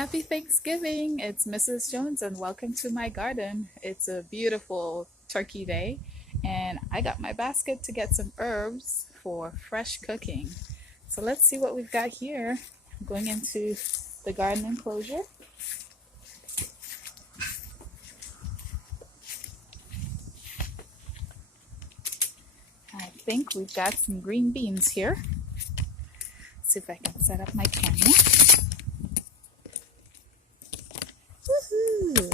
Happy Thanksgiving! It's Mrs. Jones and welcome to my garden. It's a beautiful turkey day and I got my basket to get some herbs for fresh cooking. So let's see what we've got here. I'm going into the garden enclosure. I think we've got some green beans here. Let's see if I can set up my camera. Woohoo!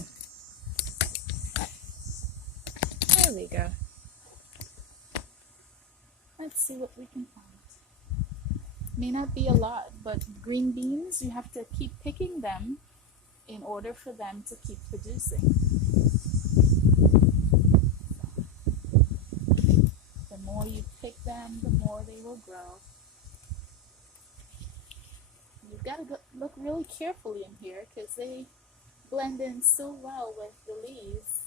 There we go. Let's see what we can find. May not be a lot, but green beans, you have to keep picking them in order for them to keep producing. The more you pick them, the more they will grow. You've got to look really carefully in here because they blend in so well with the leaves.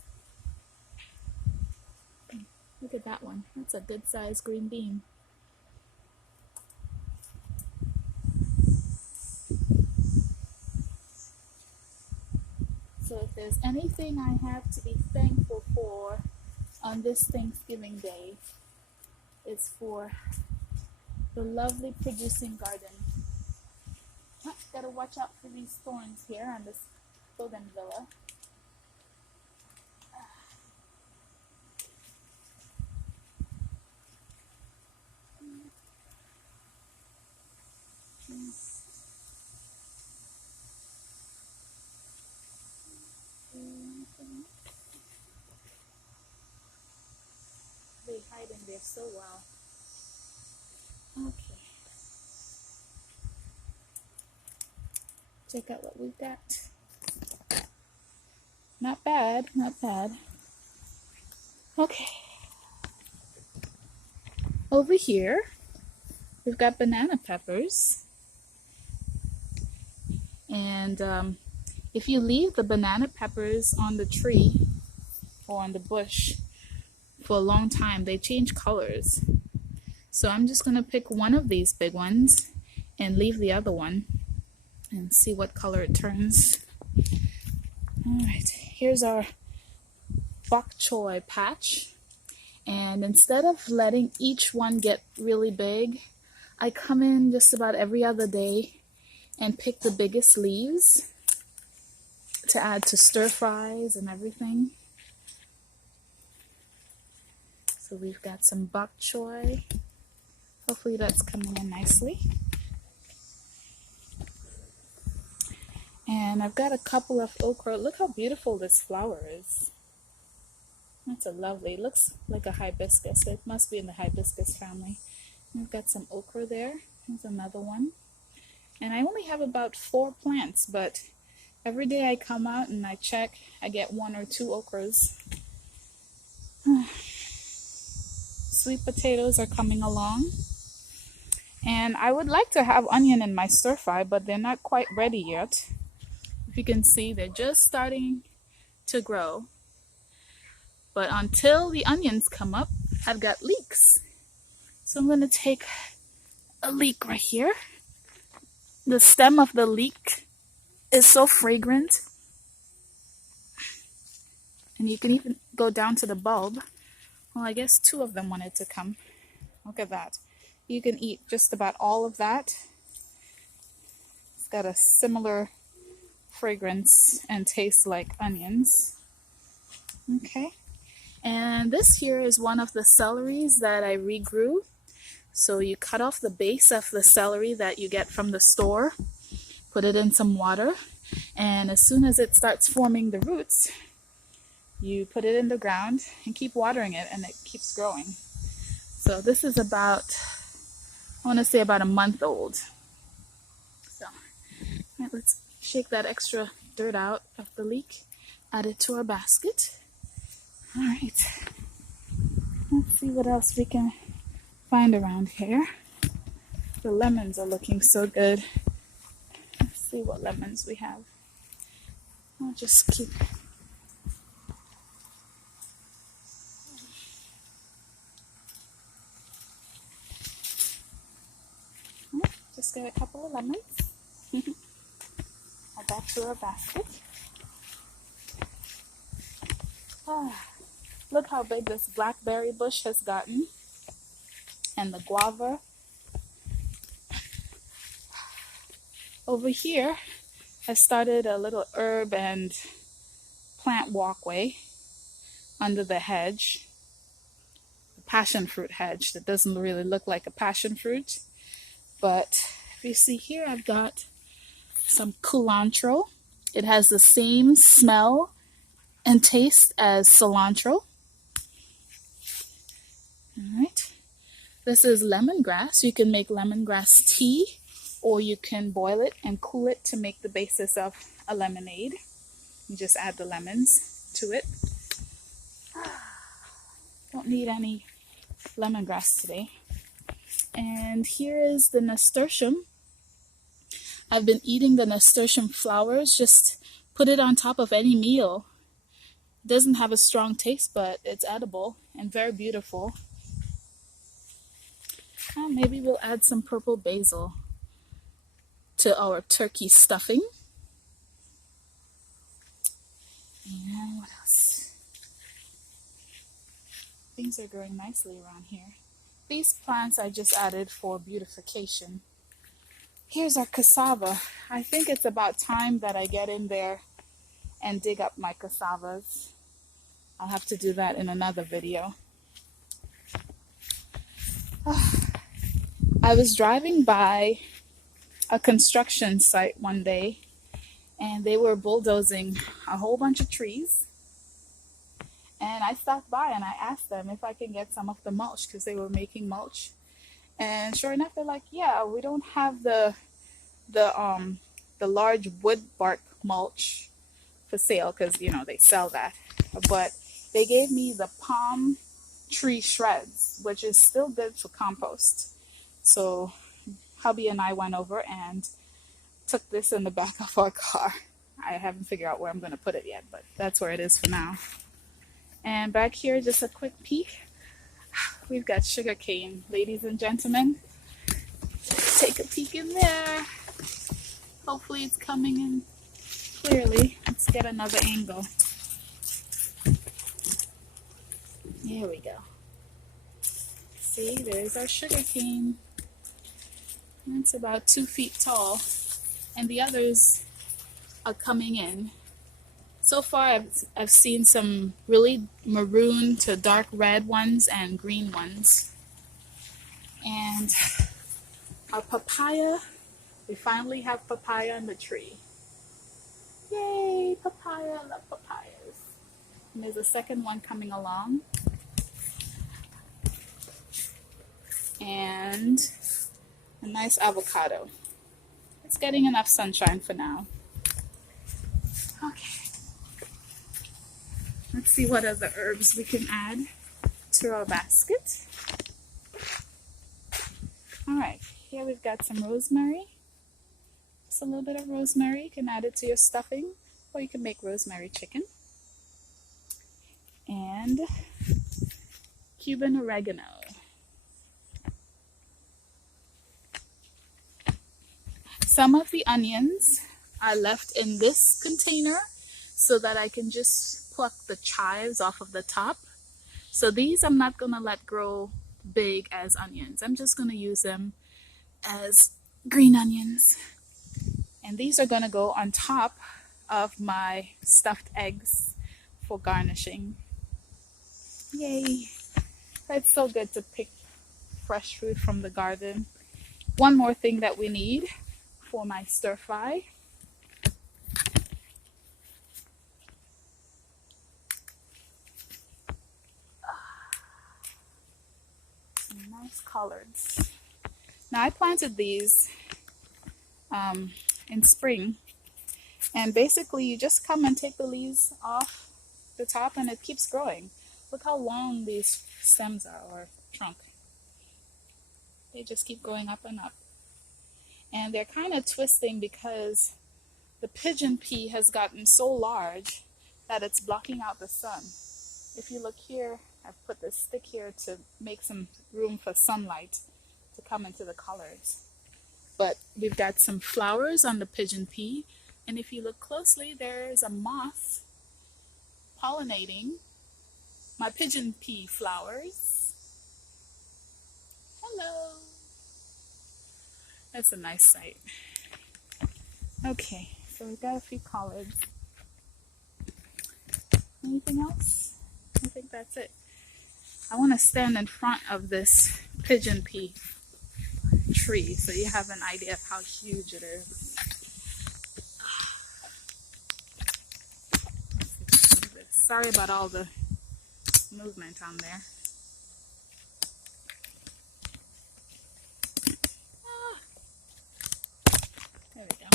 Look at that one. That's a good sized green bean. So if there's anything I have to be thankful for on this Thanksgiving Day, it's for the lovely producing garden. Gotta watch out for these thorns here on this bougainvillea. They hide in there so well. Okay. Check out what we've got. Not bad, not bad. Okay. Over here, we've got banana peppers. And if you leave the banana peppers on the tree or on the bush for a long time, they change colors. So I'm just going to pick one of these big ones and leave the other one and see what color it turns. Alright, here's our bok choy patch. And instead of letting each one get really big, I come in just about every other day and pick the biggest leaves to add to stir fries and everything. So we've got some bok choy. Hopefully that's coming in nicely. And I've got a couple of okra. Look how beautiful this flower is. That's a lovely, it looks like a hibiscus. It must be in the hibiscus family. We've got some okra there. Here's another one. And I only have about 4 plants, but every day I come out and I check, I get 1 or 2 okras. Sweet potatoes are coming along. And I would like to have onion in my stir fry, but they're not quite ready yet. If you can see, they're just starting to grow. But until the onions come up, I've got leeks. So I'm going to take a leek right here. The stem of the leek is so fragrant. And you can even go down to the bulb. Well, I guess 2 of them wanted to come. Look at that. You can eat just about all of that. It's got a similar fragrance and taste like onions. Okay. And this here is one of the celeries that I regrew. So you cut off the base of the celery that you get from the store, put it in some water, and as soon as it starts forming the roots, you put it in the ground and keep watering it and it keeps growing. So this is about, I want to say about a month old. So right, let's shake that extra dirt out of the leek, add it to our basket. All right, let's see what else we can find around here. The lemons are looking so good. Let's see what lemons we have. I'll just keep. Just get a couple of lemons. I'll back to our basket. Look how big this blackberry bush has gotten, and the guava. Over here has started a little herb and plant walkway under the hedge, the passion fruit hedge that doesn't really look like a passion fruit. But if you see here, I've got some culantro. It has the same smell and taste as cilantro. All right. This is lemongrass. You can make lemongrass tea, or you can boil it and cool it to make the basis of a lemonade. You just add the lemons to it. Don't need any lemongrass today. And here is the nasturtium. I've been eating the nasturtium flowers. Just put it on top of any meal. It doesn't have a strong taste, but it's edible and very beautiful. Maybe we'll add some purple basil to our turkey stuffing. And what else? Things are growing nicely around here. These plants I just added for beautification. Here's our cassava. I think it's about time that I get in there and dig up my cassavas. I'll have to do that in another video. I was driving by a construction site one day, and they were bulldozing a whole bunch of trees. And I stopped by and I asked them if I can get some of the mulch, because they were making mulch. And sure enough, they're like, yeah, we don't have the large wood bark mulch for sale, because you know they sell that. But they gave me the palm tree shreds, which is still good for compost. So hubby and I went over and took this in the back of our car. I haven't figured out where I'm going to put it yet, but that's where it is for now. And back here, just a quick peek. We've got sugarcane, ladies and gentlemen. Let's take a peek in there. Hopefully it's coming in clearly. Let's get another angle. Here we go. See, there's our sugarcane. It's about 2 feet tall, and the others are coming in. So far, I've seen some really maroon to dark red ones and green ones. And our papaya, we finally have papaya on the tree. Yay, papaya, I love papayas. And there's a second one coming along. And a nice avocado. It's getting enough sunshine for now. Okay. Let's see what other herbs we can add to our basket. Alright, here we've got some rosemary. Just a little bit of rosemary. You can add it to your stuffing, or you can make rosemary chicken. And Cuban oregano. Some of the onions are left in this container so that I can just pluck the chives off of the top. So these I'm not going to let grow big as onions. I'm just going to use them as green onions. And these are going to go on top of my stuffed eggs for garnishing. Yay! It's so good to pick fresh fruit from the garden. One more thing that we need for my stir fry. Nice collards. Now I planted these in spring, and basically you just come and take the leaves off the top and it keeps growing. Look how long these stems are, or trunk. They just keep going up and up. And they're kind of twisting because the pigeon pea has gotten so large that it's blocking out the sun. If you look here, I've put this stick here to make some room for sunlight to come into the collards. But we've got some flowers on the pigeon pea, And if you look closely, there's a moth pollinating my pigeon pea flowers. Hello. That's a nice sight. Okay, so we've got a few collards. Anything else? I think that's it. I want to stand in front of this pigeon pea tree so you have an idea of how huge it is. Sorry about all the movement on there. There we go.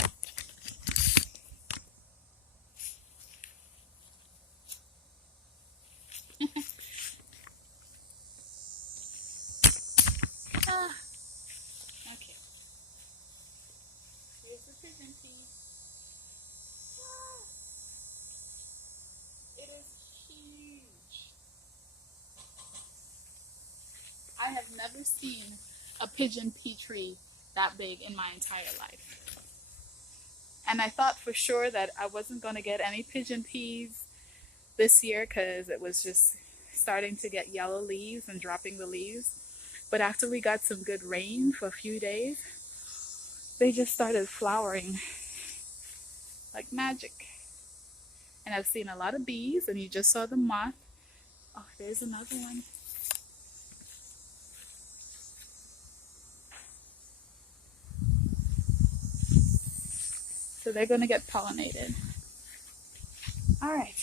Okay. Here's the pigeon pea. It is huge. I have never seen a pigeon pea tree that big in my entire life. And I thought for sure that I wasn't going to get any pigeon peas this year because it was just starting to get yellow leaves and dropping the leaves. But after we got some good rain for a few days, they just started flowering like magic. And I've seen a lot of bees, and you just saw the moth. Oh, there's another one. So they're going to get pollinated. All right,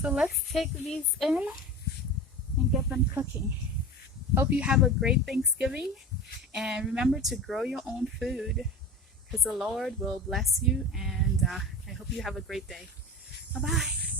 so let's take these in and get them cooking. Hope you have a great Thanksgiving, and remember to grow your own food because the Lord will bless you, and I hope you have a great day. Bye-bye.